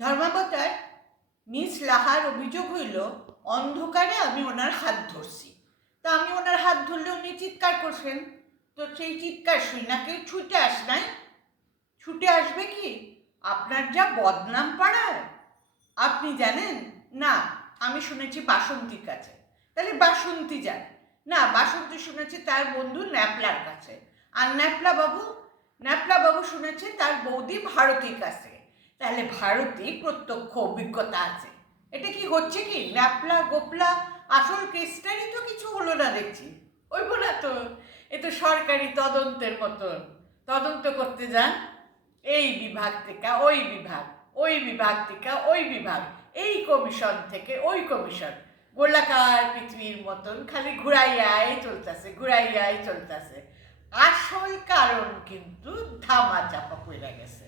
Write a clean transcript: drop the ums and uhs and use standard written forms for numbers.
ধর্মাবতার miss লাহার অভিযোগ হইল অন্ধকারে আমি ওনার হাত ধরছি। তা আমি ওনার হাত ধরলে উনি চিৎকার করছেন, তো সেই চিৎকার শুই না কেউ ছুটে নাই। ছুটে আসবে কি? আপনার যা বদনাম পাড়ায় আপনি জানেন না। আমি শুনেছি বাসন্তীর কাছে, তাহলে বাসন্তী যান না। বাসন্তী শুনেছি তার বন্ধু ন্যাপলার কাছে, আর ন্যাপলা বাবু শুনেছে তার বৌদি ভারতীর কাছে। তাহলে ভারতী প্রত্যক্ষ অভিজ্ঞতা আছে। এটা কি হচ্ছে কি? ন্যাপলা গোপলা আসল কেসটারই তো কিছু হলো না দেখছি। ওই বলা তো এ তো সরকারি তদন্তের মতন। তদন্ত করতে যান, এই বিভাগ থেকে ওই বিভাগ, ওই বিভাগ থেকে ওই বিভাগ, এই কমিশন থেকে ওই কমিশন, গোলাকার পৃথিবীর মতন খালি ঘুরাইয়াই চলতেছে। আসল কারণ কিন্তু ধামা চাপা পড়ে গেছে।